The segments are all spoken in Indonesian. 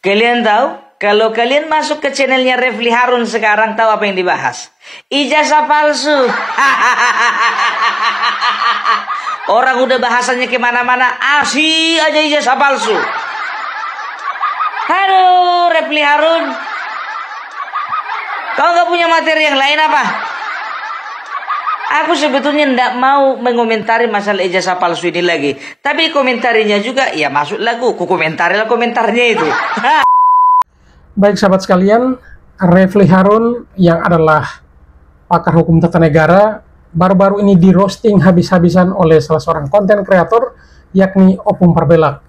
Kalian tahu? Kalau kalian masuk ke channelnya Refli Harun sekarang, tahu apa yang dibahas? Ijazah palsu. Orang udah bahasanya kemana-mana, asih aja ijazah palsu. Aduh, Refli Harun, kau nggak punya materi yang lain apa? Aku sebetulnya tidak mau mengomentari masalah ijazah palsu ini lagi. Tapi komentarinya juga, ya masuk lagu. Ku komentari lah komentarnya itu. Baik sahabat sekalian, Refli Harun yang adalah pakar hukum tata negara baru-baru ini di roasting habis-habisan oleh salah seorang konten kreator, yakni Opung Parbelak.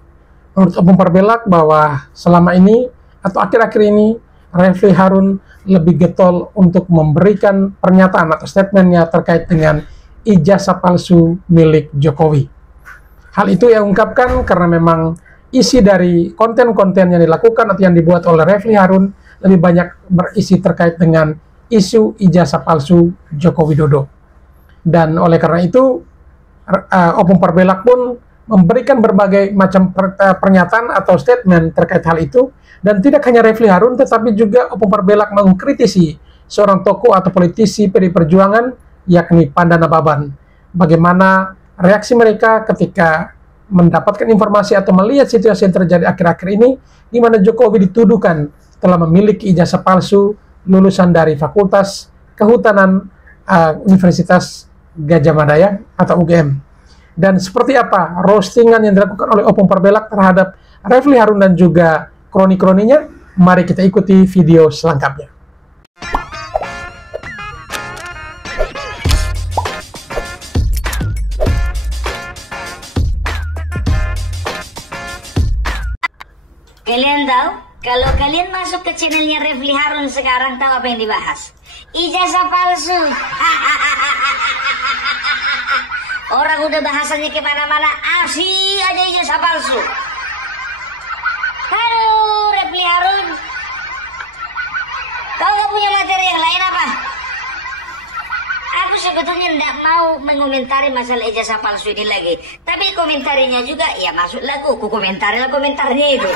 Menurut Opung Parbelak bahwa selama ini atau akhir-akhir ini Refli Harun lebih getol untuk memberikan pernyataan atau statementnya terkait dengan ijazah palsu milik Jokowi. Hal itu ia ungkapkan karena memang isi dari konten-konten yang dilakukan atau yang dibuat oleh Refli Harun lebih banyak berisi terkait dengan isu ijazah palsu Joko Widodo. Dan oleh karena itu, Opung Parbelak pun memberikan berbagai macam pernyataan atau statement terkait hal itu. Dan tidak hanya Refli Harun, tetapi juga Opung Parbelak mengkritisi seorang tokoh atau politisi PDI Perjuangan, yakni Pandana Baban. Bagaimana reaksi mereka ketika mendapatkan informasi atau melihat situasi yang terjadi akhir-akhir ini, di mana Jokowi dituduhkan telah memiliki ijazah palsu lulusan dari Fakultas Kehutanan Universitas Gadjah Mada atau UGM. Dan seperti apa roastingan yang dilakukan oleh Opung Parbelak terhadap Refli Harun dan juga kroni-kroninya? Mari kita ikuti video selengkapnya. Kalian tahu? Kalau kalian masuk ke channelnya Refli Harun sekarang, tahu apa yang dibahas? Ijazah palsu. Orang udah bahasanya kemana-mana, asih aja ijazah palsu. Aduh, Refli Harun, kau nggak punya materi yang lain apa? Aku sebetulnya tidak mau mengomentari masalah ijazah palsu ini lagi. Tapi komentarinya juga, ya masuk lagu. Ku komentari lah komentarnya itu.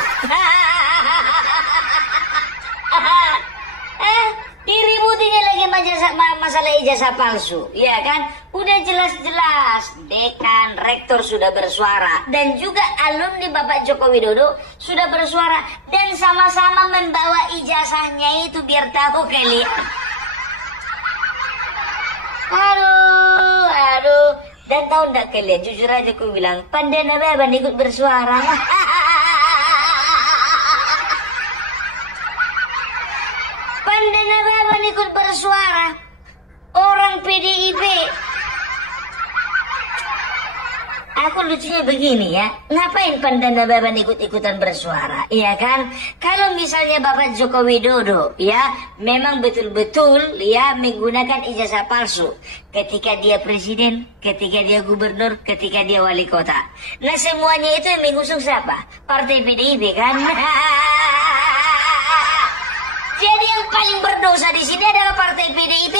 Diributinya lagi masalah ijazah palsu, ya kan? Udah jelas-jelas dekan, rektor sudah bersuara, dan juga alumni Bapak Joko Widodo sudah bersuara, dan sama-sama membawa ijazahnya itu biar tahu kalian. Aduh, dan tahu ndak kalian? Jujur aja aku bilang, Pandana Baban ikut bersuara. Pandana Baban ikut bersuara. Orang PDIP. Aku lucunya begini ya, ngapain Pandana Baban ikut-ikutan bersuara, iya kan? Kalau misalnya Bapak Joko Widodo ya memang betul-betul ya menggunakan ijazah palsu ketika dia presiden, ketika dia gubernur, ketika dia wali kota. Nah semuanya itu yang mengusung siapa? Partai PDIP kan? Jadi yang paling berdosa di sini adalah Partai PDIP.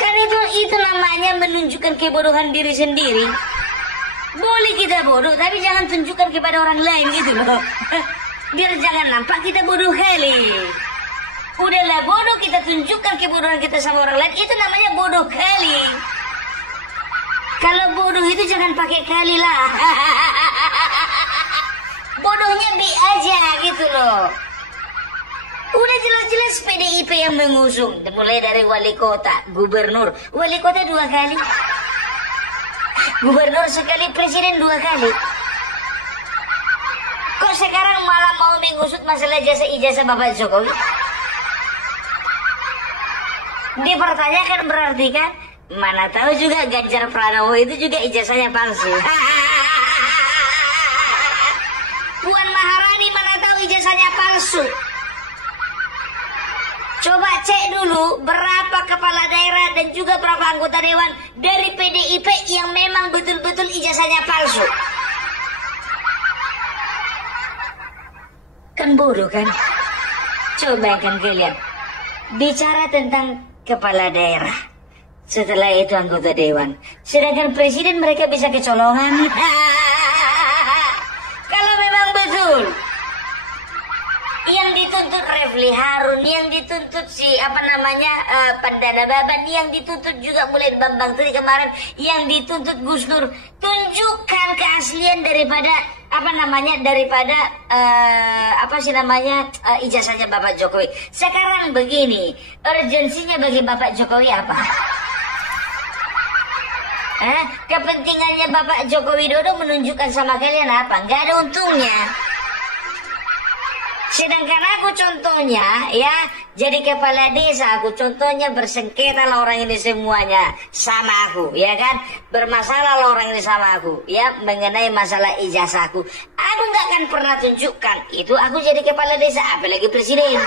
Kan itu namanya menunjukkan kebodohan diri sendiri. Boleh kita bodoh, tapi jangan tunjukkan kepada orang lain gitu loh. Biar jangan nampak kita bodoh kali. Udahlah bodoh, kita tunjukkan kebodohan kita sama orang lain, itu namanya bodoh kali. Kalau bodoh itu jangan pakai kali lah. Bodohnya bi aja gitu loh. Udah jelas-jelas PDIP yang mengusung, mulai dari wali kota, gubernur. Wali kota 2 kali, gubernur sekali, presiden 2 kali. Kok sekarang malah mau mengusut masalah ijazah Bapak Jokowi? Dipertanyakan berarti kan? Mana tahu juga Ganjar Pranowo itu juga ijazahnya palsu. Puan Maharani mana tahu ijazahnya palsu. Coba cek dulu berapa kepala daerah dan juga berapa anggota dewan dari PDIP yang memang betul-betul ijazahnya palsu. Kan bodoh kan? Coba kan kalian bicara tentang kepala daerah, setelah itu anggota dewan, sedangkan presiden mereka bisa kecolongan. Kalau dituntut si Pandana Baban, yang dituntut juga mulai Bambang Tri kemarin, yang dituntut Gus Dur. Tunjukkan keaslian daripada ijazahnya Bapak Jokowi. Sekarang begini, urgensinya bagi Bapak Jokowi apa? Kepentingannya Bapak Joko Widodo menunjukkan sama kalian apa? Nggak ada untungnya. Sedangkan aku contohnya ya, jadi kepala desa, aku contohnya bersengketa lah orang ini semuanya sama aku, ya kan? Bermasalah lah orang ini sama aku, ya, mengenai masalah ijazahku. Aku nggak akan pernah tunjukkan itu aku jadi kepala desa, apalagi presiden.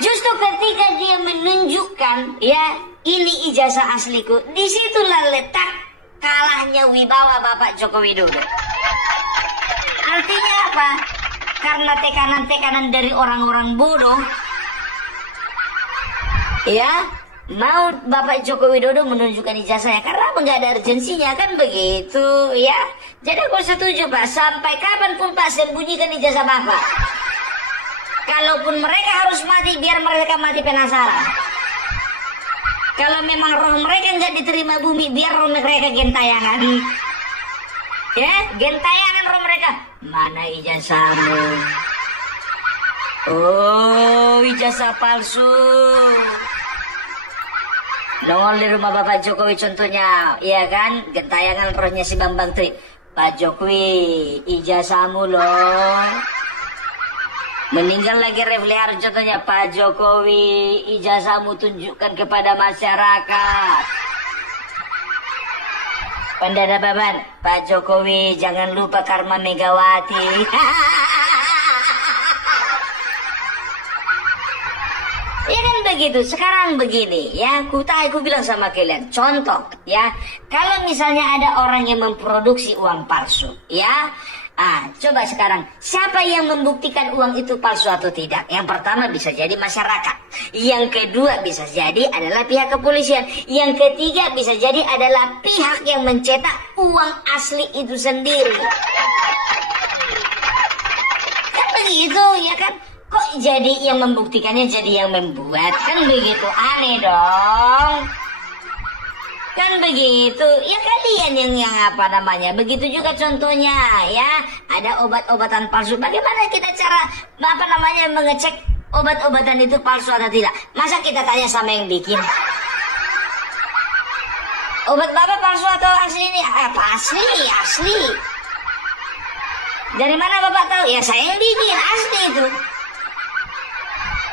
Justru ketika dia menunjukkan, ya, ini ijazah asliku, disitulah letak kalahnya wibawa Bapak Joko Widodo. Artinya apa? Karena tekanan-tekanan dari orang-orang bodoh, ya, mau Bapak Joko Widodo menunjukkan ijazahnya karena nggak ada urgensinya, kan begitu, ya. Jadi aku setuju, Pak, sampai kapanpun Pak sembunyikan ijazah Bapak. Kalaupun mereka harus mati, biar mereka mati penasaran. Kalau memang roh mereka nggak diterima bumi, biar roh mereka gentayangan. Ya, gentayangan roh mereka. Mana ijazahmu? Oh, ijazah palsu. Nongol di rumah Bapak Jokowi contohnya, ya kan? Gentayangan rohnya si Bambang Tri. Pak Jokowi, ijazahmu loh. Meninggal lagi Refli Harun contohnya, Pak Jokowi, ijazahmu tunjukkan kepada masyarakat. Pandana Baban, Pak Jokowi jangan lupa Karma Megawati. Ya kan begitu. Sekarang begini ya, aku bilang sama kalian, contoh ya, kalau misalnya ada orang yang memproduksi uang palsu, ya, coba sekarang, siapa yang membuktikan uang itu palsu atau tidak? Yang pertama bisa jadi masyarakat. Yang kedua bisa jadi adalah pihak kepolisian. Yang ketiga bisa jadi adalah pihak yang mencetak uang asli itu sendiri. Kan begitu, ya kan? Kok jadi yang membuktikannya jadi yang membuat? Kan begitu, aneh dong. Kan begitu, ya kalian yang begitu juga contohnya ya, ada obat-obatan palsu. Bagaimana kita cara mengecek obat-obatan itu palsu atau tidak? Masa kita tanya sama yang bikin? Obat Bapak palsu atau asli ini? Apa asli? Dari mana Bapak tahu? Ya saya yang bikin, asli itu.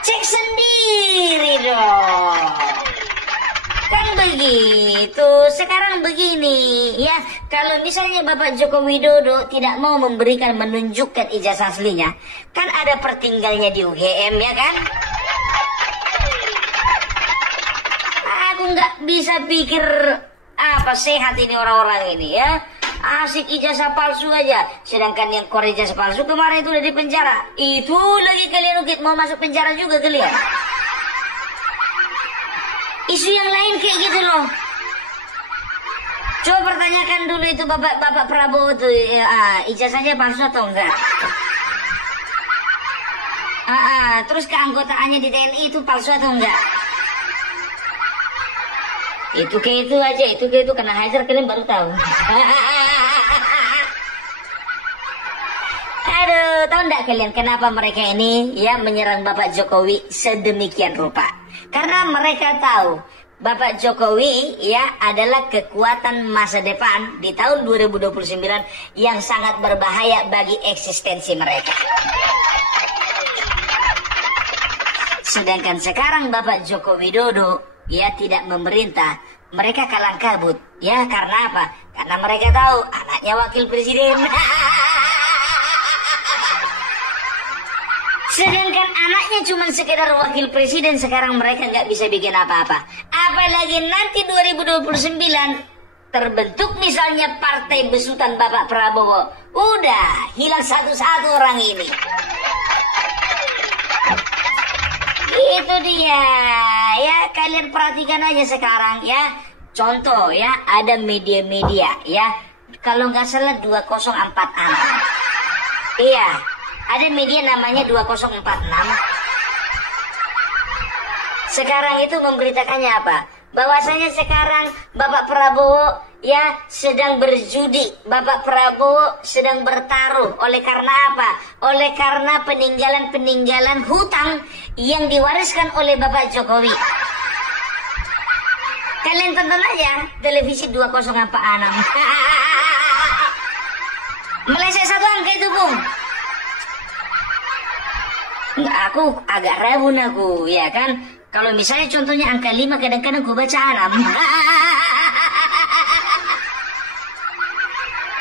Cek sendiri dong. Kan begitu. Sekarang begini ya, kalau misalnya Bapak Joko Widodo tidak mau menunjukkan ijazah aslinya, kan ada pertinggalnya di UGM, ya kan? Aku nggak bisa pikir apa sehat ini orang-orang ini ya. Asik ijazah palsu aja, sedangkan yang core ijazah palsu kemarin itu udah di penjara. Itu lagi kalian ukit mau masuk penjara juga kalian. Isu yang lain kayak gitu loh. Coba pertanyakan dulu itu Bapak Prabowo tuh, ijazahnya palsu atau enggak? Terus keanggotaannya di TNI itu palsu atau enggak? Itu kayak itu aja, itu kena hajar kalian baru tahu. Aduh, tahu enggak kalian kenapa mereka ini ya menyerang Bapak Jokowi sedemikian rupa? Karena mereka tahu Bapak Jokowi ya adalah kekuatan masa depan di tahun 2029 yang sangat berbahaya bagi eksistensi mereka. Sedangkan sekarang Bapak Joko Widodo ya tidak memerintah, mereka kalang kabut. Ya karena apa? Karena mereka tahu anaknya wakil presiden. Sedangkan anaknya cuma sekedar wakil presiden, sekarang mereka nggak bisa bikin apa-apa. Apalagi nanti 2029 terbentuk misalnya partai besutan Bapak Prabowo. Udah hilang satu-satu orang ini. Itu dia ya, kalian perhatikan aja sekarang ya. Contoh ya, ada media-media ya, kalau nggak salah 2046. Iya, ada media namanya 2046. Sekarang itu memberitakannya apa? Bahwasanya sekarang Bapak Prabowo ya sedang berjudi, Bapak Prabowo sedang bertaruh. Oleh karena apa? Oleh karena peninggalan-peninggalan hutang yang diwariskan oleh Bapak Jokowi. Kalian tonton aja televisi 2046. Meleset satu angka itu, Bung. Aku agak ragu aku, ya kan? Kalau misalnya contohnya angka 5, kadang-kadang gue baca 6.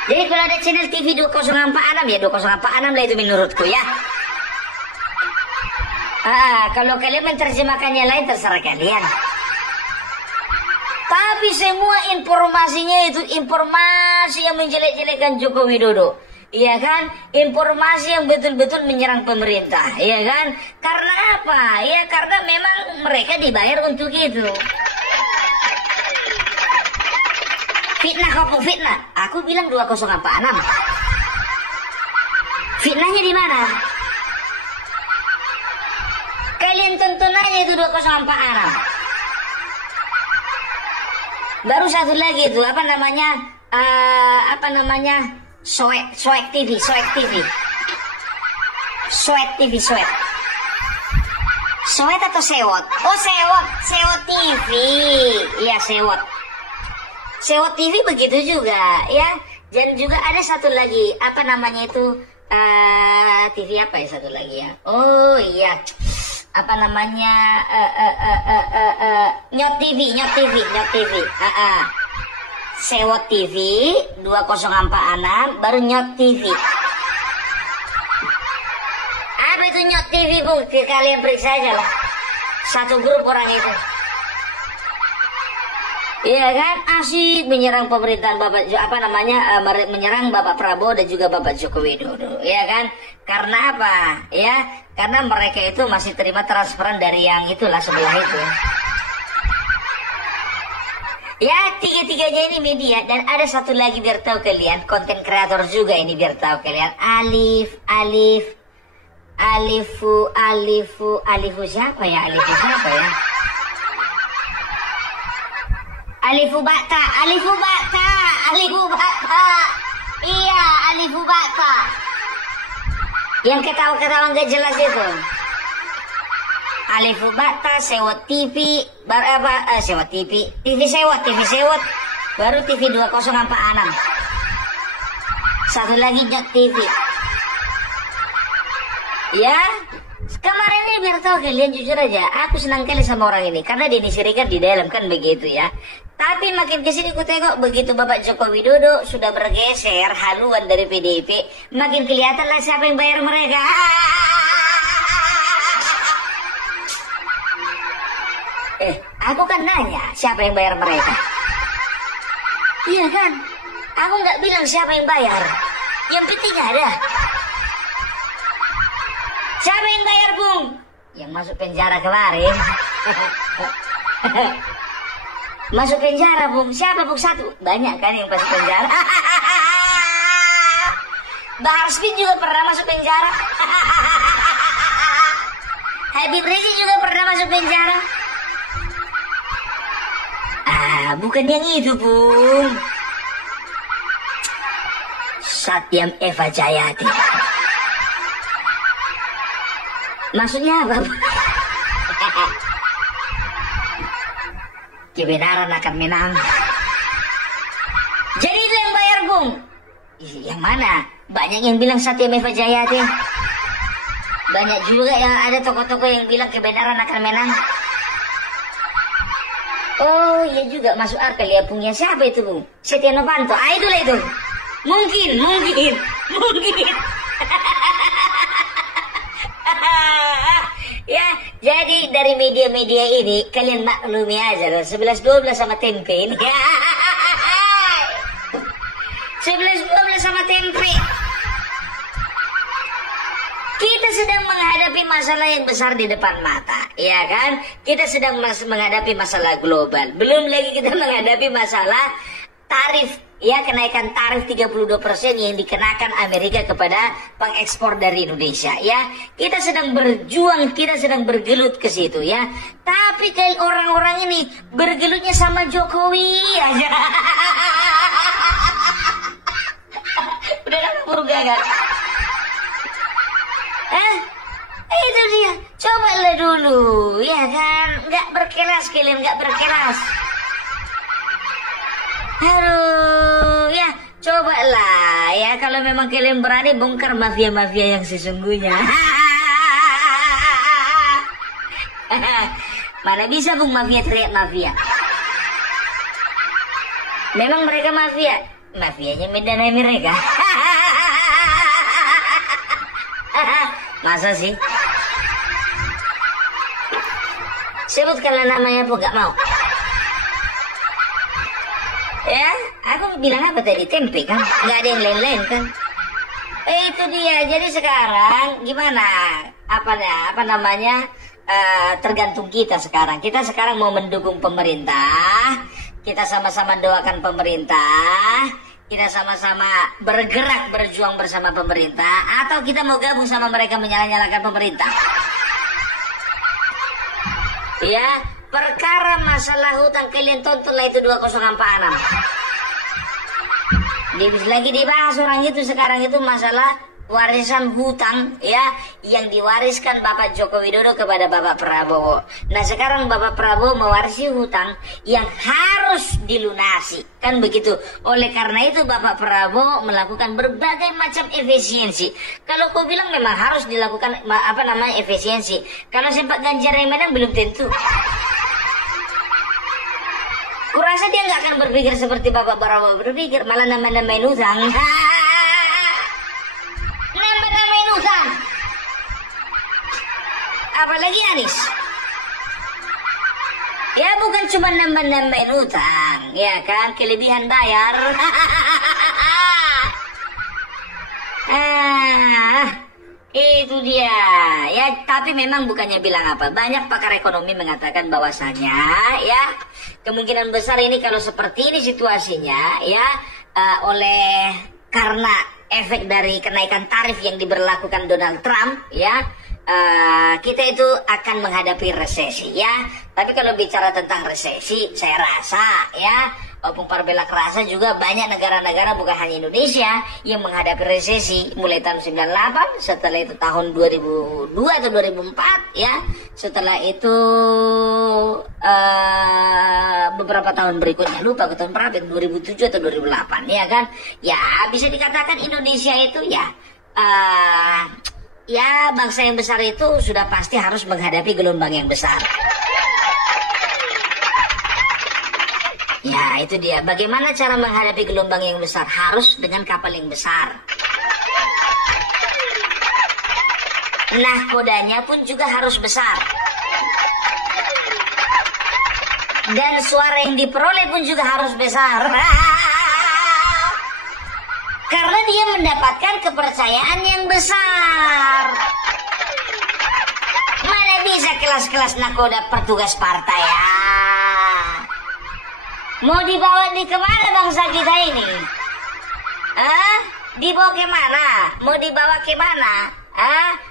Jadi kalau ada channel TV 2046, ya 2046 lah itu menurutku ya. Kalau kalian menerjemahkannya lain, terserah kalian. Tapi semua informasinya itu informasi yang menjelek-jelekan Joko Widodo. Iya kan? Informasi yang betul-betul menyerang pemerintah. Iya kan? Karena apa? Ya karena memang mereka dibayar untuk itu. Fitnah kok, fitnah. Aku bilang 2046. Fitnahnya di mana? Kalian tonton aja itu 2046. Baru satu lagi itu apa namanya? Soek TV. Soek atau Sewot? Oh, Sewot TV. Iya, Sewot TV begitu juga, ya. Dan juga ada satu lagi, apa namanya itu? TV apa ya satu lagi ya? Oh, iya. Apa namanya? Nyot TV. Sewot TV 2046, baru Nyot TV. Apa itu Nyot TV, Bung? Kalian periksa aja lah. Satu grup orang itu. Iya kan? Asik menyerang pemerintahan menyerang Bapak Prabowo dan juga Bapak Joko Widodo. Iya kan? Karena apa? Ya, karena mereka itu masih terima transferan dari yang itulah sebelah itu. Ya, tiga-tiganya ini media. Dan ada satu lagi biar tahu kalian, konten kreator juga ini biar tahu kalian. Alifu siapa ya? Alifu Bakta. Iya, Alifu Bakta. Yang ketawa-ketawa nggak jelas itu. Alifu Bakta, Sewot TV, Sewot TV, TV Sewot, baru TV 2046. Satu lagi Nyot TV. Ya, kemarin ini biar tahu kalian jujur aja, aku senang kali sama orang ini karena dia disirikan di dalam kan begitu ya. Tapi makin kesini ku tengok begitu Bapak Joko Widodo sudah bergeser haluan dari PDIP, makin kelihatan lah siapa yang bayar mereka. Aku kan nanya siapa yang bayar mereka. Iya kan? Aku nggak bilang siapa yang bayar. Yang penting ada. Siapa yang bayar, Bung? Yang masuk penjara kemarin. Masuk penjara, Bung. Siapa, Bung? Satu. Banyak kan yang masuk penjara. Bahar Smith juga pernah masuk penjara. Habib Rizik juga pernah masuk penjara. Bukan yang itu, Bung. Satyam Eva Jayati. Maksudnya apa? Kebenaran akan menang. Jadi itu yang bayar, Bung. Yang mana? Banyak yang bilang Satyam Eva Jayati. Banyak juga yang ada tokoh-tokoh yang bilang kebenaran akan menang. Oh iya juga masuk akal ya, punya siapa itu, Bung? Setia Novanto. Itulah itu. Mungkin. Ya, jadi dari media-media ini kalian maklumi aja loh, 11-12 sama tempe ini. 11-12 sama tempe. Kita sedang menghadapi masalah yang besar di depan mata, ya kan? Kita sedang menghadapi masalah global. Belum lagi kita menghadapi masalah tarif ya kenaikan tarif 32% yang dikenakan Amerika kepada pengekspor dari Indonesia ya. Kita sedang berjuang, kita sedang bergelut ke situ ya. Tapi kayak orang-orang ini bergelutnya sama Jokowi aja. Udah kabur gak? Itu dia, cobalah dulu ya kan, nggak berkelas kalian, nggak berkelas. Aduh, ya cobalah ya kalau memang kalian berani bongkar mafia-mafia yang sesungguhnya. Mana bisa Bung mafia teriak mafia? Memang mereka mafia, mafianya mendanai mereka. Masa sih? Sebutkanlah namanya apa gak mau? Ya, aku bilang apa tadi? Tempe kan? Gak ada yang lain-lain kan? Itu dia. Jadi sekarang gimana? Apa namanya? Tergantung kita sekarang. Kita sekarang mau mendukung pemerintah. Kita sama-sama doakan pemerintah. Kita sama-sama bergerak berjuang bersama pemerintah. Atau kita mau gabung sama mereka menyala-nyalakan pemerintah. Ya, perkara masalah hutang kalian tontonlah itu 2046. Lagi dibahas orang itu sekarang itu masalah warisan hutang ya yang diwariskan Bapak Joko Widodo kepada Bapak Prabowo. Nah sekarang Bapak Prabowo mewarisi hutang yang harus dilunasi kan begitu. Oleh karena itu Bapak Prabowo melakukan berbagai macam efisiensi. Kalau kau bilang memang harus dilakukan efisiensi. Kalau sempat Ganjar yang menang belum tentu. Kurasa dia nggak akan berpikir seperti Bapak Prabowo berpikir, malah nambah-nambahin hutang. Nambah-nambahin hutang. Apalagi Anies. Ya bukan cuma nambah-nambahin hutang, ya kan, kelebihan bayar. Itu dia. Ya, tapi memang bukannya bilang apa. Banyak pakar ekonomi mengatakan bahwasanya ya kemungkinan besar ini kalau seperti ini situasinya ya karena efek dari kenaikan tarif yang diberlakukan Donald Trump ya kita itu akan menghadapi resesi ya. Tapi kalau bicara tentang resesi saya rasa ya Opung Parbela kerasa juga banyak negara-negara bukan hanya Indonesia yang menghadapi resesi mulai tahun 98, setelah itu tahun 2002 atau 2004 ya, setelah itu beberapa tahun berikutnya lupa ke tahun berapa, 2007 atau 2008 ya kan. Ya bisa dikatakan Indonesia itu ya bangsa yang besar itu sudah pasti harus menghadapi gelombang yang besar. Ya itu dia, bagaimana cara menghadapi gelombang yang besar? Harus dengan kapal yang besar. Nahkodanya pun juga harus besar. Dan suara yang diperoleh pun juga harus besar. Karena dia mendapatkan kepercayaan yang besar. Mana bisa kelas-kelas nakoda petugas partai ya? Mau dibawa kemana bangsa kita ini? Dibawa kemana? Mau dibawa kemana?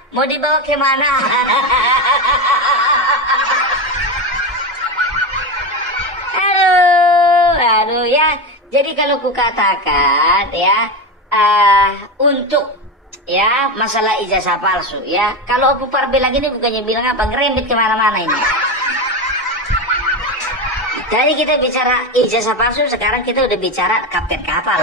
Mau dibawa kemana? Aduh ya. Jadi kalau ku katakan ya untuk ya masalah ijazah palsu ya. Kalau Opung Parbela gini bukannya bilang apa, ngerembet kemana-mana ini. Jadi kita bicara ijazah palsu, sekarang kita udah bicara kapten kapal.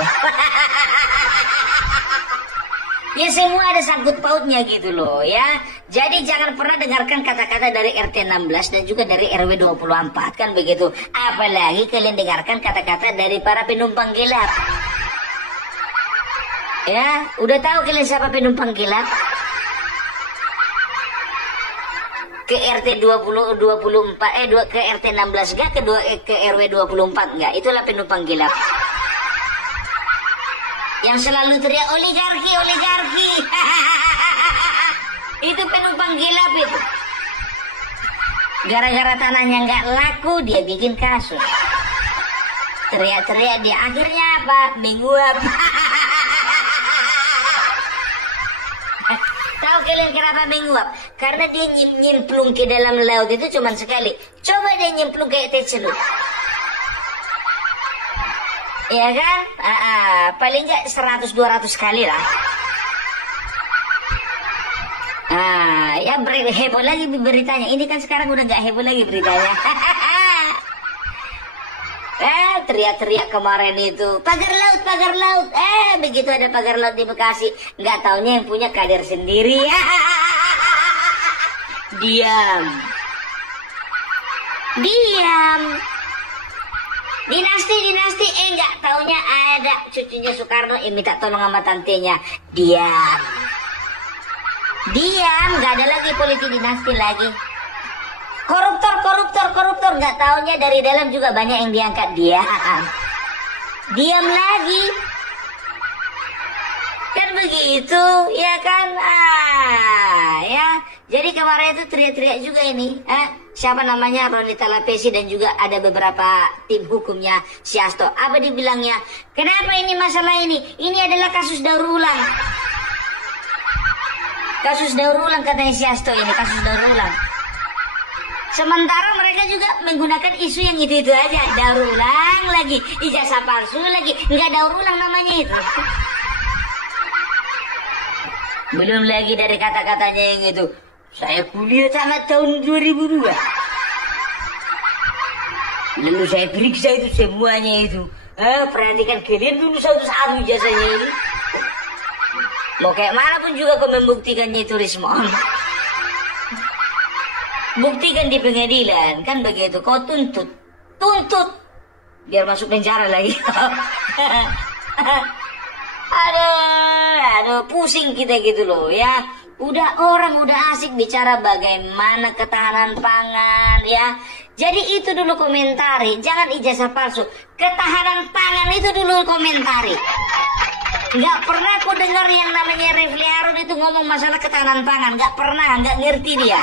Ya semua ada sangkut pautnya gitu loh ya. Jadi jangan pernah dengarkan kata-kata dari RT 16 dan juga dari RW 24 kan begitu. Apalagi kalian dengarkan kata-kata dari para penumpang gelap. Ya, udah tahu kalian siapa penumpang gelap? Ke RT 24 ke RT 16 enggak, ke RW 24 enggak, itulah penumpang gelap. Yang selalu teriak oligarki. Itu penumpang gelap itu. Gara-gara tanahnya nggak laku dia bikin kasus. teriak-teriak dia, akhirnya apa? Menguap. Tahu kalian kenapa menguap? Karena dia nyemplung ke dalam laut itu cuma sekali. Coba dia nyemplung kayak teh celup. Ya kan? Paling nggak 100-200 kali lah. Ya heboh lagi beritanya. Ini kan sekarang udah nggak heboh lagi beritanya. Teriak-teriak kemarin itu, pagar laut. Begitu ada pagar laut di Bekasi, nggak taunya yang punya kader sendiri. Diam. Dinasti, nggak taunya ada cucunya Soekarno yang minta tolong sama tantenya. Diam, nggak ada lagi politik dinasti lagi. Koruptor, nggak taunya dari dalam juga banyak yang diangkat. Diam lagi. Kan begitu, ya kan? Ya. Jadi kemarin itu teriak-teriak juga ini. Siapa namanya? Roni Talapesi dan juga ada beberapa tim hukumnya si Hasto. Apa dibilangnya? Kenapa ini masalah ini? Ini adalah kasus daur ulang. Kasus daur ulang katanya si Hasto ini, kasus daur ulang. Sementara mereka juga menggunakan isu yang itu aja. Daur ulang lagi, ijazah palsu lagi. Nggak daur ulang namanya itu. Belum lagi dari kata-katanya yang itu. Saya kuliah tamat tahun 2002. Lalu saya periksa itu semuanya itu. Perhatikan kalian dulu satu-satu ijazahnya ini. Mau kayak mana pun juga kau membuktikannya itu, Rismon. Buktikan di pengadilan, kan begitu. Kau tuntut, biar masuk penjara lagi. Aduh, pusing kita gitu loh ya. Orang udah asik bicara bagaimana ketahanan pangan ya. Jadi itu dulu komentari, jangan ijazah palsu. Ketahanan pangan itu dulu komentari. Nggak pernah aku dengar yang namanya Refli Harun itu ngomong masalah ketahanan pangan. Nggak pernah, nggak ngerti dia.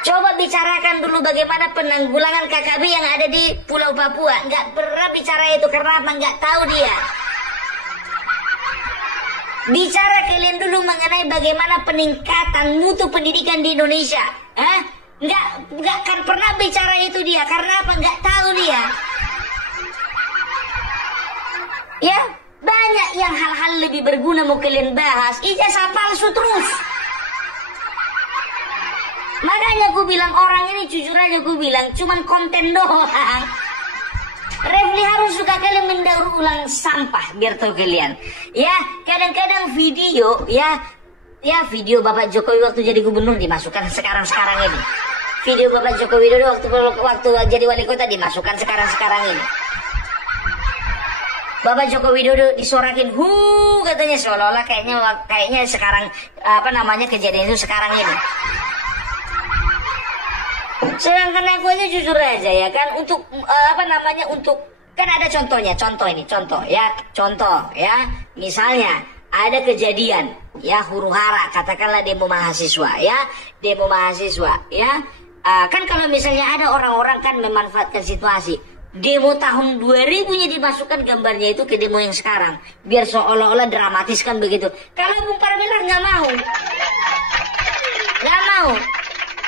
Coba bicarakan dulu bagaimana penanggulangan KKB yang ada di Pulau Papua. Nggak pernah bicara itu, karena apa? Nggak tahu dia. Bicara kalian dulu mengenai bagaimana peningkatan mutu pendidikan di Indonesia. Nggak akan pernah bicara itu dia. Karena apa? Nggak tahu dia. Ya, banyak yang hal-hal lebih berguna mau kalian bahas. Ijazah palsu terus. Makanya gue bilang orang ini jujur aja gue bilang cuman konten doang. Refli Harun suka kalian mendaur ulang sampah, biar tahu kalian. Ya, kadang-kadang video ya video Bapak Jokowi waktu jadi gubernur dimasukkan sekarang ini. Video Bapak Jokowi dulu waktu jadi wali kota dimasukkan sekarang ini. Bapak Joko Widodo disorakin, katanya seolah-olah kayaknya sekarang kejadian itu sekarang ini. Sedangkan aku aja jujur aja ya kan, untuk untuk kan ada contoh ya, misalnya ada kejadian ya huru-hara, katakanlah demo mahasiswa ya, kan kalau misalnya ada orang-orang kan memanfaatkan situasi. Demo tahun 2000-nya dimasukkan gambarnya itu ke demo yang sekarang, biar seolah-olah dramatis kan begitu. Kalau Bung Parmelar nggak mau.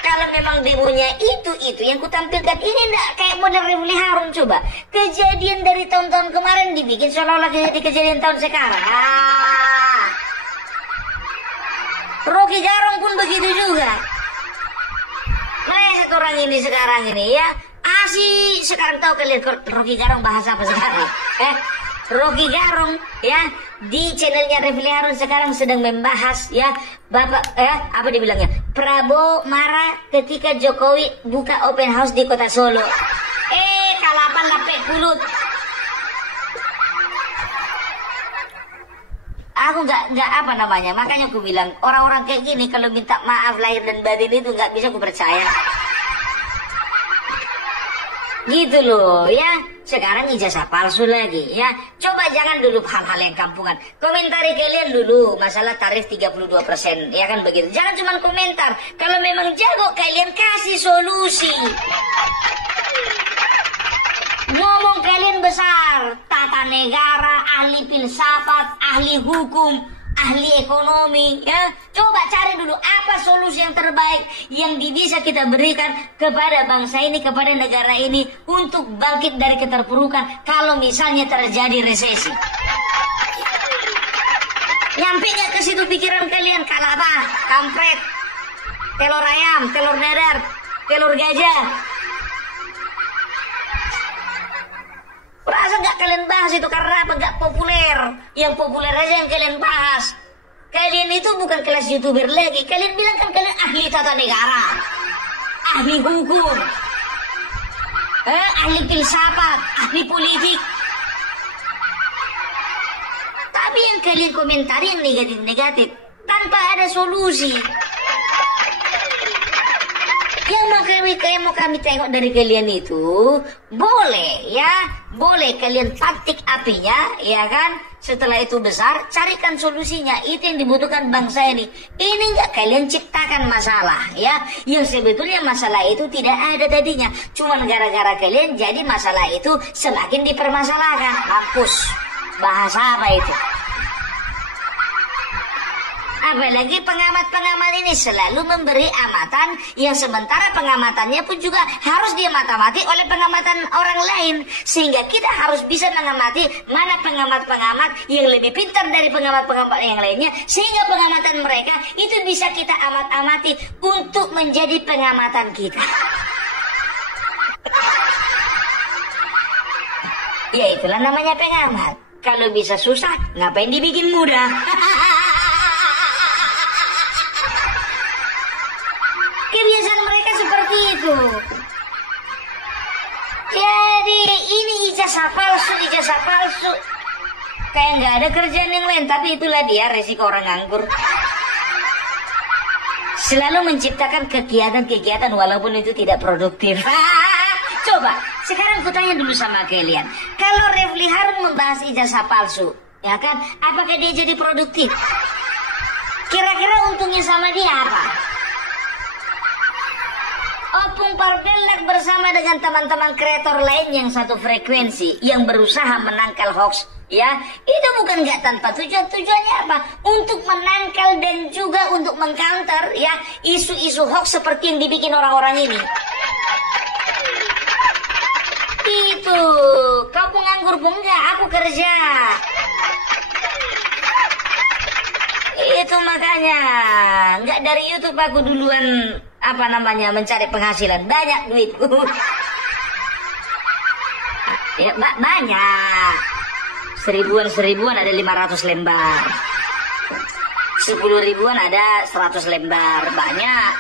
Kalau memang demonya itu yang kutampilkan ini enggak kayak model Refli Harun. Coba kejadian dari tahun-tahun kemarin dibikin seolah-olah jadi kejadian tahun sekarang. Rocky Gerung pun begitu juga. Meleset orang ini sekarang ini ya. Sekarang tahu kalian Rocky Gerung bahasa apa sekarang? Rocky Gerung ya di channelnya Refli Harun sekarang sedang membahas ya Bapak apa dibilangnya, Prabowo marah ketika Jokowi buka open house di Kota Solo. Kalapan lapek kulut. Aku nggak makanya aku bilang orang-orang kayak gini kalau minta maaf lahir dan batin itu nggak bisa aku percaya. Gitu loh ya. Sekarang ijazah palsu lagi ya. Coba jangan dulu hal-hal yang kampungan. Komentari kalian dulu masalah tarif 32%, ya kan begitu. Jangan cuma komentar. Kalau memang jago kalian kasih solusi. Ngomong kalian besar, tata negara, ahli filsafat, ahli hukum, ahli ekonomi, ya. Coba cari dulu apa solusi yang terbaik yang bisa kita berikan kepada bangsa ini, kepada negara ini untuk bangkit dari keterpurukan kalau misalnya terjadi resesi. Nyampe nggak ke situ pikiran kalian? Kalapa, kampret, telur ayam, telur dadar, telur gajah. Perasa nggak kalian bahas itu karena apa? Nggak populer. Yang populer aja yang kalian bahas. Kalian itu bukan kelas YouTuber lagi. Kalian bilang kan kalian ahli tata negara, ahli hukum, ahli filsafat, ahli politik. Tapi yang kalian komentari yang negatif-negatif tanpa ada solusi. Yang mau kami tengok dari kalian itu boleh ya, boleh kalian patik apinya, ya kan? Setelah itu besar, carikan solusinya. Itu yang dibutuhkan bangsa ini. Ini nggak kalian ciptakan masalah, ya? Yang sebetulnya masalah itu tidak ada tadinya. Cuman gara-gara kalian jadi masalah itu semakin dipermasalahkan. Mampus. Bahasa apa itu? Apalagi pengamat-pengamat ini selalu memberi amatan yang sementara pengamatannya pun juga harus dia mata-mati oleh pengamatan orang lain. Sehingga kita harus bisa mengamati mana pengamat-pengamat yang lebih pintar dari pengamat-pengamat yang lainnya. Sehingga pengamatan mereka itu bisa kita amat-amati untuk menjadi pengamatan kita. Ya itulah namanya pengamat. Kalau bisa susah, ngapain dibikin mudah? Kebiasaan mereka seperti itu. Jadi ini ijazah palsu. Kayak nggak ada kerjaan yang lain. Tapi itulah dia resiko orang nganggur. Selalu menciptakan kegiatan-kegiatan walaupun itu tidak produktif. Coba, sekarang aku tanya dulu sama kalian. Kalau Refli Harun membahas ijazah palsu, ya kan? Apakah dia jadi produktif? Kira-kira untungnya sama dia apa? Opung Parbelak bersama dengan teman-teman kreator lain yang satu frekuensi yang berusaha menangkal hoax, ya itu bukan nggak tanpa tujuan. Tujuannya apa? Untuk menangkal dan juga untuk mengcounter ya isu-isu hoax seperti yang dibikin orang-orang ini. Itu kamu nganggur pun enggak, aku kerja. Itu makanya nggak dari YouTube aku duluan mencari penghasilan, banyak duitku. Ya banyak, seribuan ada 500 lembar, 10.000-an ada 100 lembar, banyak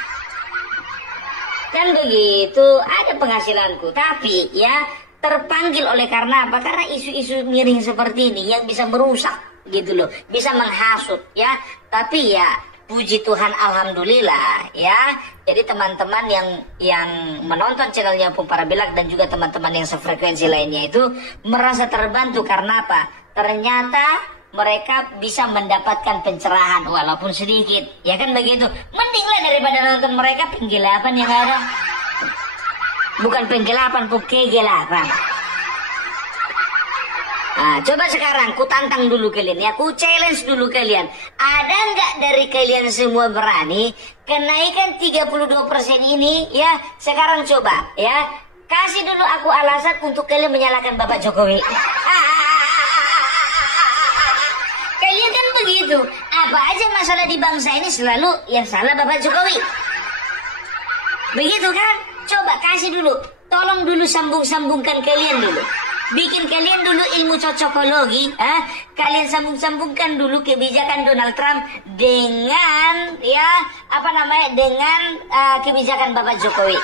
kan begitu. Ada penghasilanku, tapi ya terpanggil oleh karena apa? Karena isu-isu miring seperti ini yang bisa merusak gitu loh, bisa menghasut ya. Tapi ya puji Tuhan, alhamdulillah ya. Jadi teman-teman yang menonton channelnya Opung Parbelak dan juga teman-teman yang sefrekuensi lainnya itu merasa terbantu karena apa? Ternyata mereka bisa mendapatkan pencerahan walaupun sedikit, ya kan begitu. Mendinglah daripada nonton mereka penggelapan yang ada. Bukan penggelapan, kegelapan. Nah, coba sekarang ku tantang dulu kalian ya, ku challenge dulu kalian. Ada nggak dari kalian semua berani kenaikan 32% ini ya? Sekarang coba ya, kasih dulu aku alasan untuk kalian menyalahkan Bapak Jokowi. Kalian kan begitu, apa aja masalah di bangsa ini selalu yang salah Bapak Jokowi. Begitu kan? Coba kasih dulu, tolong dulu sambung-sambungkan kalian dulu. Bikin kalian dulu ilmu cocokologi, kalian sambung-sambungkan dulu kebijakan Donald Trump dengan dengan kebijakan Bapak Jokowi.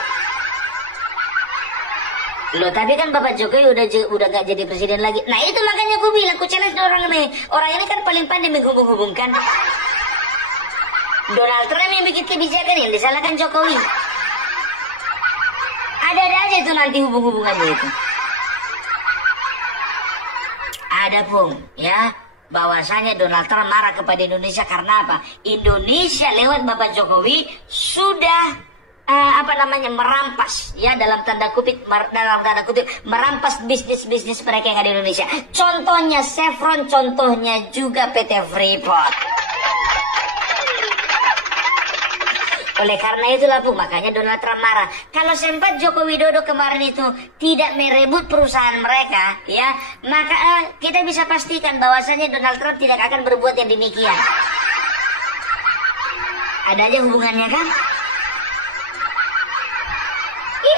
Loh, tapi kan Bapak Jokowi udah gak jadi presiden lagi. Nah itu makanya aku bilang, aku challenge orang ini kan paling pandai menghubung-hubungkan. Donald Trump yang bikin kebijakan yang disalahkan Jokowi. Ada-ada aja itu nanti hubung-hubungannya itu. Ada pun ya bahwasanya Donald Trump marah kepada Indonesia karena apa? Indonesia lewat Bapak Jokowi sudah merampas, ya, dalam tanda kutip merampas bisnis mereka yang ada di Indonesia. Contohnya Chevron, contohnya juga PT Freeport. Oleh karena itulah Bu, makanya Donald Trump marah. Kalau sempat Joko Widodo kemarin itu tidak merebut perusahaan mereka, ya, maka kita bisa pastikan bahwasanya Donald Trump tidak akan berbuat yang demikian. Ada aja hubungannya kan?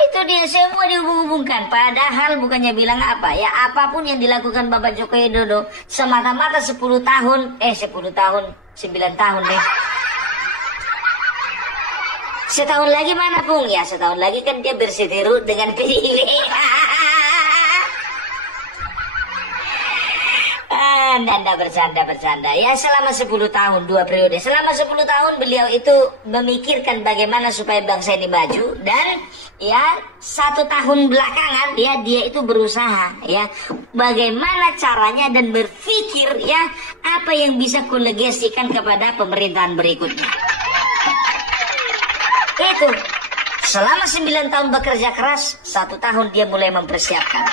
Itu dia, semua dihubung-hubungkan. Padahal bukannya bilang apa, ya, apapun yang dilakukan Bapak Joko Widodo semata-mata 10 tahun, 9 tahun deh. Setahun lagi mana Bung? Ya setahun lagi kan dia berseteru dengan PDIP. Anda bercanda. Ya selama 10 tahun, 2 periode. Selama 10 tahun beliau itu memikirkan bagaimana supaya bangsa ini maju. Dan ya 1 tahun belakangan dia itu berusaha, ya, bagaimana caranya dan berpikir, ya, apa yang bisa kulegasikan kepada pemerintahan berikutnya. Itu selama 9 tahun bekerja keras, 1 tahun dia mulai mempersiapkan.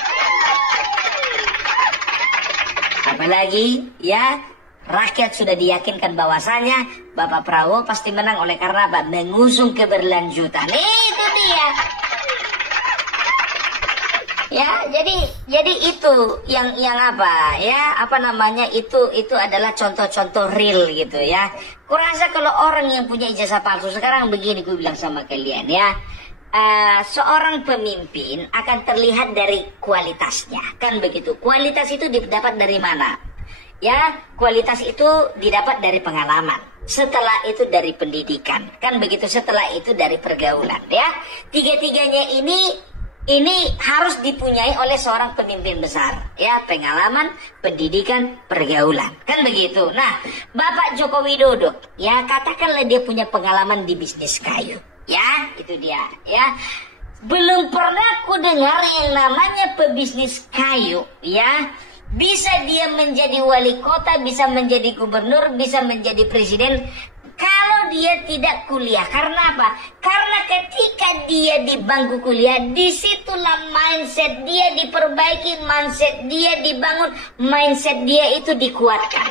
Apalagi, ya, rakyat sudah diyakinkan bahwasanya Bapak Prabowo pasti menang oleh karena apa? Mengusung keberlanjutan. Itu dia. Ya, jadi itu yang apa, ya, itu adalah contoh-contoh real gitu, ya. Kurasa kalau orang yang punya ijazah palsu sekarang begini, gue bilang sama kalian, ya, seorang pemimpin akan terlihat dari kualitasnya, kan begitu. Kualitas itu didapat dari mana? Ya, kualitas itu didapat dari pengalaman. Setelah itu dari pendidikan, kan begitu. Setelah itu dari pergaulan, ya. Tiga-tiganya ini harus dipunyai oleh seorang pemimpin besar, ya, pengalaman, pendidikan, pergaulan, kan begitu. Nah, Bapak Joko Widodo, ya, katakanlah dia punya pengalaman di bisnis kayu, ya, itu dia, ya. Belum pernah ku dengar yang namanya pebisnis kayu, ya, bisa dia menjadi wali kota, bisa menjadi gubernur, bisa menjadi presiden, kalau dia tidak kuliah. Karena apa? Karena ketika dia di bangku kuliah, disitulah mindset dia diperbaiki, mindset dia dibangun, mindset dia itu dikuatkan.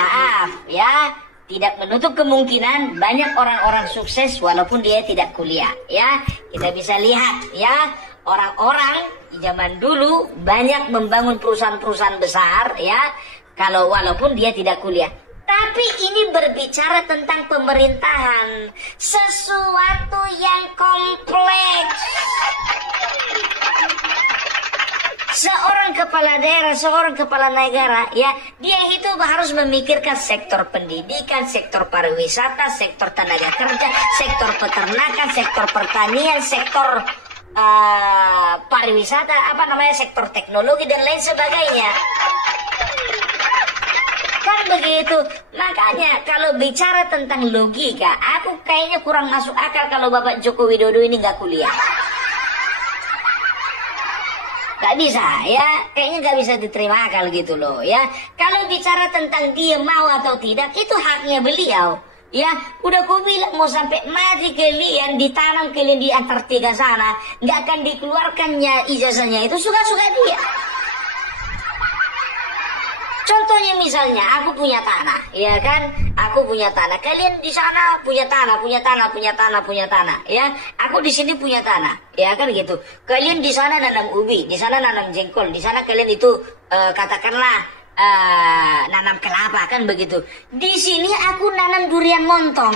Maaf, ya, tidak menutup kemungkinan banyak orang-orang sukses walaupun dia tidak kuliah, ya. Kita bisa lihat, ya, orang-orang di zaman dulu banyak membangun perusahaan-perusahaan besar, ya, walaupun dia tidak kuliah. Tapi ini berbicara tentang pemerintahan, sesuatu yang kompleks. Seorang kepala daerah, seorang kepala negara, ya, dia itu harus memikirkan sektor pendidikan, sektor pariwisata, sektor tenaga kerja, sektor peternakan, sektor pertanian, sektor pariwisata, sektor teknologi dan lain sebagainya. Kan begitu. Makanya kalau bicara tentang logika, aku kayaknya kurang masuk akal kalau Bapak Joko Widodo ini nggak kuliah. Gak bisa, ya, kayaknya gak bisa diterima akal gitu loh, ya. Kalau bicara tentang dia mau atau tidak, itu haknya beliau, ya. Udah ku bilang mau sampai mati kalian, ditanam kalian di Antartika sana, nggak akan dikeluarkannya ijazahnya, itu suka-suka dia. Contohnya misalnya, aku punya tanah, ya kan? Aku punya tanah. Kalian di sana punya tanah, ya. Aku di sini punya tanah, ya kan gitu. Kalian di sana nanam ubi, di sana nanam jengkol, di sana kalian itu katakanlah nanam kelapa, kan begitu. Di sini aku nanam durian montong,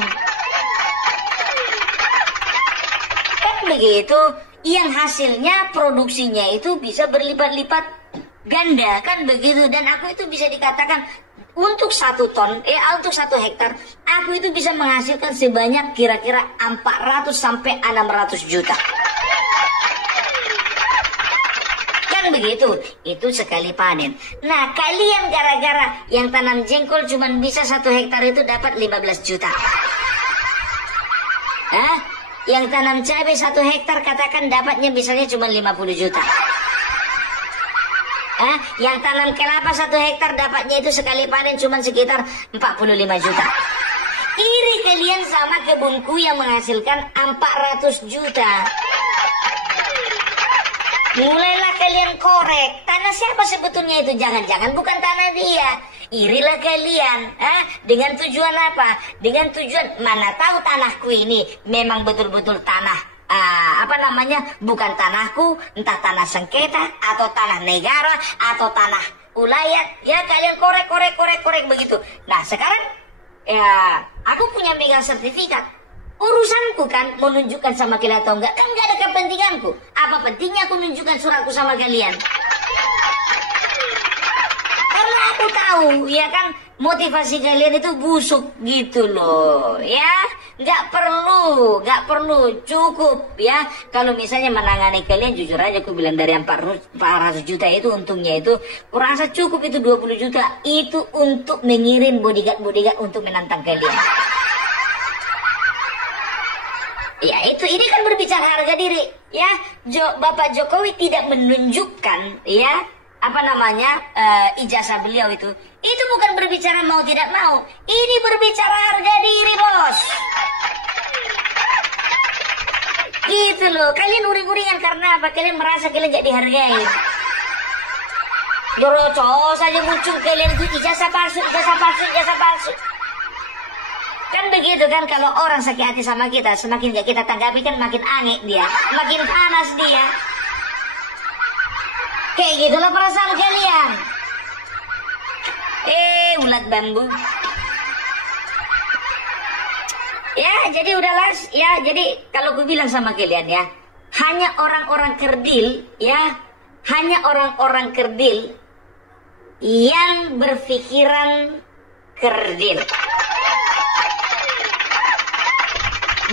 kan begitu. Yang hasilnya produksinya itu bisa berlipat-lipat ganda, kan begitu. Dan aku itu bisa dikatakan untuk 1 ton, untuk 1 hektar, aku itu bisa menghasilkan sebanyak kira-kira 400 sampai 600 juta. Kan begitu, itu sekali panen. Nah, kalian gara-gara yang tanam jengkol cuma bisa 1 hektar itu dapat 15 juta. Yang tanam cabai 1 hektar katakan dapatnya misalnya cuma 50 juta. Yang tanam kelapa 1 hektar dapatnya itu sekali panen cuma sekitar 45 juta. Iri kalian sama kebunku yang menghasilkan 400 juta. Mulailah kalian korek, tanah siapa sebetulnya itu? Jangan-jangan bukan tanah dia. Irilah kalian, dengan tujuan apa? Dengan tujuan mana tahu tanahku ini memang betul-betul tanah bukan tanahku, entah tanah sengketa atau tanah negara atau tanah ulayat. Ya kalian korek begitu. Nah sekarang ya aku punya megang sertifikat. Urusanku kan menunjukkan sama kalian atau enggak, kan enggak ada kepentinganku. Apa pentingnya aku menunjukkan suratku sama kalian? Karena aku tahu ya kan motivasi kalian itu busuk gitu loh ya. Nggak perlu, cukup ya. Kalau misalnya menangani kalian, jujur aja aku bilang dari 400 juta itu untungnya itu kurasa cukup, itu 20 juta itu untuk mengirim bodyguard untuk menantang kalian. Ya itu, ini kan berbicara harga diri ya. Bapak Jokowi tidak menunjukkan ya ijazah beliau itu bukan berbicara mau tidak mau, ini berbicara harga diri bos. Gitu loh, kalian uring-uringan karena apa? Kalian merasa kalian gak dihargai. Jorocos saja muncul kalian itu ijazah palsu. Kan begitu kan, kalau orang sakit hati sama kita, semakin gak kita tanggapi kan makin aneh dia, makin panas dia. Kayak gitulah perasaan kalian. Ulat bambu. Ya, jadi udahlah ya. Jadi kalau gue bilang sama kalian ya, hanya orang-orang kerdil ya, hanya orang-orang kerdil yang berpikiran kerdil.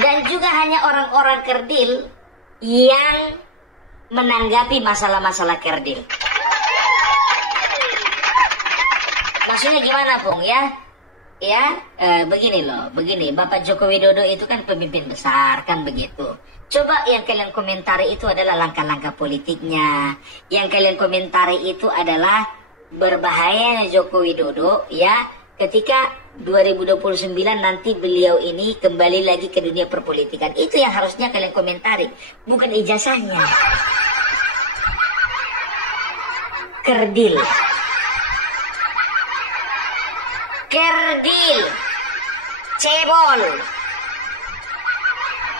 Dan juga hanya orang-orang kerdil yang menanggapi masalah-masalah kerdil. Maksudnya gimana, Pung ya? Ya, begini loh, begini. Bapak Joko Widodo itu kan pemimpin besar, kan begitu. Coba yang kalian komentari itu adalah langkah-langkah politiknya. Yang kalian komentari itu adalah berbahayanya Joko Widodo ya, ketika 2029 nanti beliau ini kembali lagi ke dunia perpolitikan. Itu yang harusnya kalian komentari, bukan ijazahnya. Kerdil, cebol,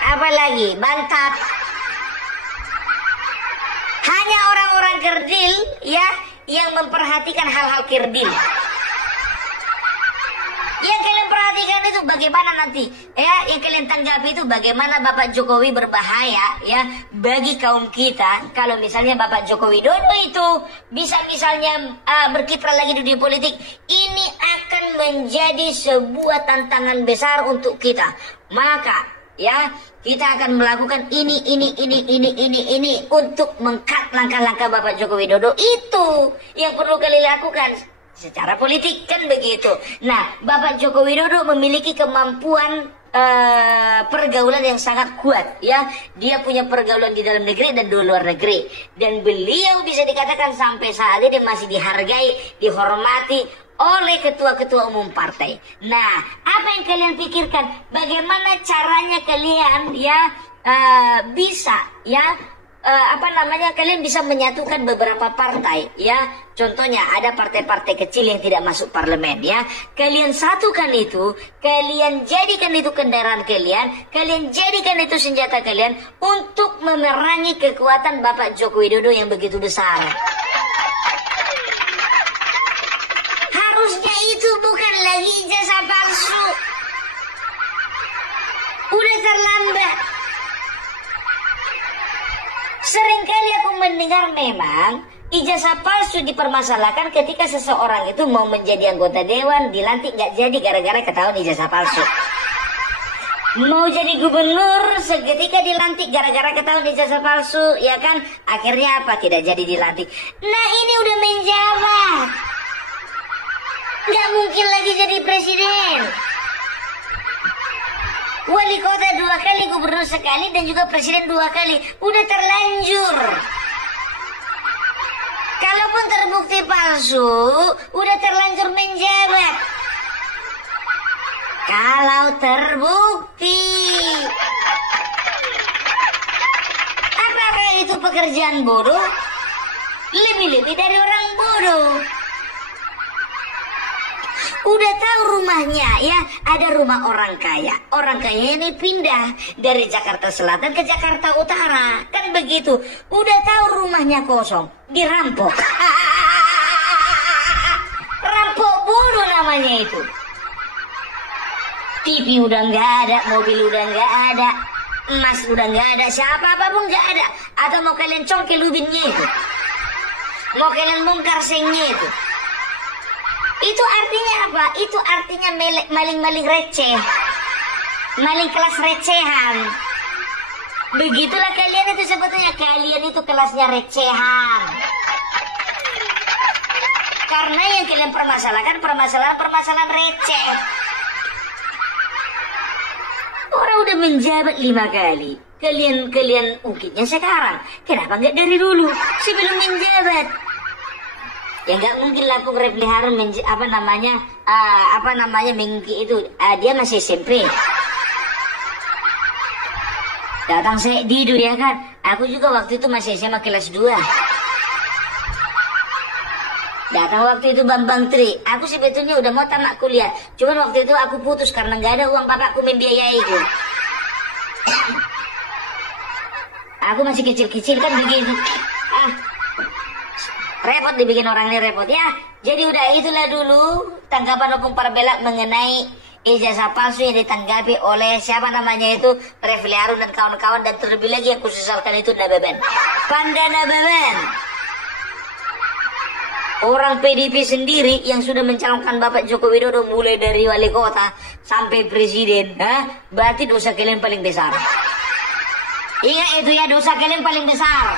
apa lagi, bantat. Hanya orang-orang kerdil ya yang memperhatikan hal-hal kerdil. Yang kalian perhatikan itu bagaimana nanti ya, yang kalian tanggapi itu bagaimana Bapak Jokowi berbahaya ya bagi kaum kita kalau misalnya Bapak Joko Widodo itu bisa misalnya berkiprah lagi di dunia politik. Ini akan menjadi sebuah tantangan besar untuk kita. Maka ya kita akan melakukan ini untuk mengkat langkah-langkah Bapak Joko Widodo. Itu yang perlu kalian lakukan secara politik, kan begitu. Nah, Bapak Joko Widodo memiliki kemampuan pergaulan yang sangat kuat ya. Dia punya pergaulan di dalam negeri dan di luar negeri, dan beliau bisa dikatakan sampai saat ini masih dihargai, dihormati oleh ketua-ketua umum partai. Nah, apa yang kalian pikirkan? Bagaimana caranya kalian ya bisa ya kalian bisa menyatukan beberapa partai ya. Contohnya ada partai-partai kecil yang tidak masuk parlemen ya. Kalian satukan itu, kalian jadikan itu kendaraan kalian jadikan itu senjata kalian untuk memerangi kekuatan Bapak Joko Widodo yang begitu besar. Harusnya itu bukan lagi ijazah palsu. Udah terlambat. Seringkali aku mendengar memang ijazah palsu dipermasalahkan ketika seseorang itu mau menjadi anggota dewan, dilantik nggak jadi gara-gara ketahuan ijazah palsu. Mau jadi gubernur seketika dilantik gara-gara ketahuan ijazah palsu, ya kan? Akhirnya apa? Tidak jadi dilantik. Nah ini udah menjawab. Nggak mungkin lagi jadi presiden. Wali kota 2 kali, gubernur sekali, dan juga presiden 2 kali. Udah terlanjur. Kalaupun terbukti palsu, udah terlanjur menjabat. Kalau terbukti. Apakah itu pekerjaan bodoh? Lebih-lebih dari orang bodoh. Udah tahu rumahnya ya, ada rumah orang kaya. Orang kaya ini pindah dari Jakarta Selatan ke Jakarta Utara. Kan begitu. Udah tahu rumahnya kosong, dirampok. Rampok bodoh namanya itu. TV udah nggak ada, mobil udah nggak ada, emas udah nggak ada, siapa-apa pun nggak ada. Atau mau kalian congkel ubinnya itu, mau kalian bongkar sengnya itu. Itu artinya apa? Itu artinya maling-maling receh, maling kelas recehan. Begitulah kalian itu sebetulnya, kalian itu kelasnya recehan. Karena yang kalian permasalahkan permasalahan receh. Orang udah menjabat 5 kali. Kalian ungkitnya sekarang. Kenapa nggak dari dulu sebelum menjabat? Ya nggak mungkin lah aku Refli Harun mengungkit itu. Dia masih SMP. Datang saya Didu ya kan. Aku juga waktu itu masih SMA kelas 2. Datang waktu itu Bambang Tri. Aku sebetulnya udah mau tamat kuliah. Cuman waktu itu aku putus karena nggak ada uang bapakku membiayaiku. Aku masih kecil-kecil kan begitu. Repot dibikin orang ini repot ya. Jadi udah itulah dulu tanggapan hukum Parbelak mengenai ijazah palsu yang ditanggapi oleh siapa namanya itu Refli Harun dan kawan-kawan. Dan terlebih lagi yang kusesalkan itu Nababan, Panda Nababan. Orang PDP sendiri yang sudah mencalonkan Bapak Joko Widodo mulai dari wali kota sampai presiden, berarti dosa kalian paling besar. Ingat itu ya, dosa kalian paling besar.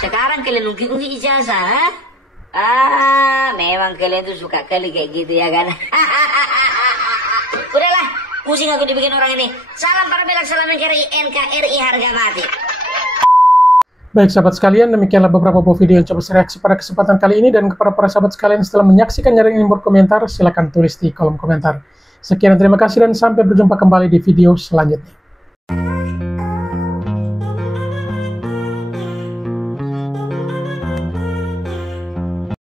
Sekarang kalian ungkit-ungkit ijazah, memang kalian tuh suka kali kayak gitu ya kan. Udahlah, pusing aku dibikin orang ini. Salam Parbelak, salam NKRI harga mati. Baik sahabat sekalian, demikianlah beberapa video yang coba saya reaksi pada kesempatan kali ini. Dan kepada para sahabat sekalian setelah menyaksikan yang ingin berkomentar, silahkan tulis di kolom komentar. Sekian, terima kasih dan sampai berjumpa kembali di video selanjutnya.